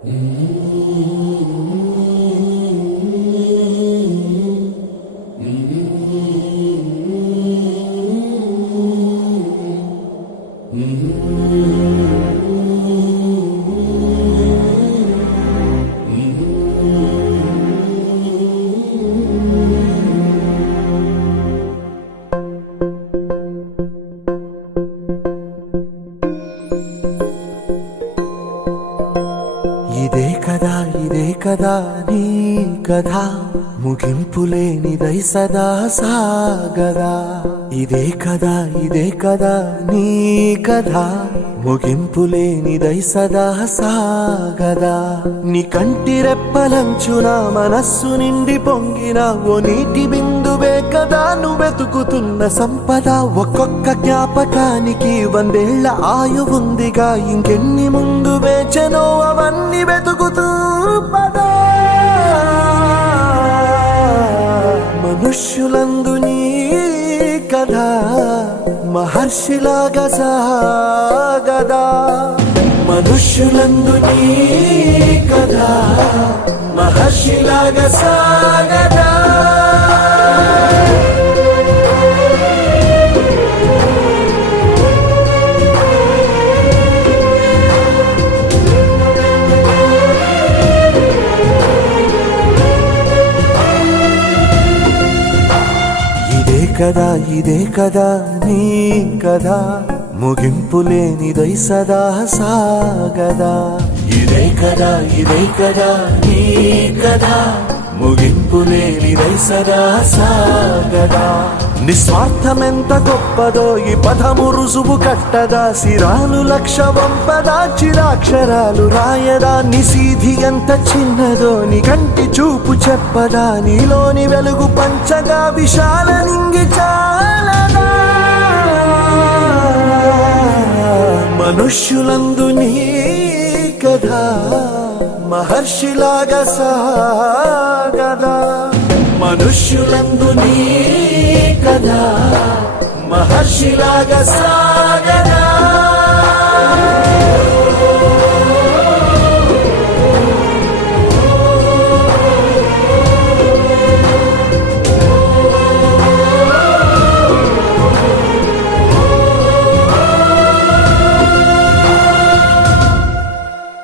ఇదే కదా నీ కథ ముగింపులేనిదై సదా సాగదా. ఇదే కదా నీ కథ ముగింపులేనిదై సదా సాగదా. నీ కంటి రెప్పలంచున మనస్సు నిండి పొంగిన ఓ నీటి బిందువే కదా నువ్వెతుకుతున్న సంపద. ఒక్కొక్క జ్ఞాపకానికి 100 ఏళ్ల ఆయువుందిగా, ఇంకెన్ని ముందు వేచనో అవన్నీ వెతుకుతూ పదా. మనుష్యులందు నీ కథ మహర్షిలాగా సాగదా. మనుష్యులందు నీ కథ మహర్షిలాగా సాగదా. ఇదే కదా నీ కథ ముగింపులేనిదై సదా సాగదా. ఇదే కదా నీ కథ ముగింపులేనిదై సదా సాగదా. నిస్వార్థమెంత గొప్పదో ఈ పదము రుజువు కట్టదా. సిరాలు లక్ష వంపదా, చిరాక్షరాలు రాయదా. నిశీధి ఎంత చిన్నదో నీ కంటి చూపు చెప్పదా. నీలోని వెలుగు పంచగా విశాల నింగి చాలదా. మనుష్యులందు నీ కథ మహర్షిలాగా సాగదా. మనుష్యులందు నీ కథ మహర్షిలాగా సాగదా.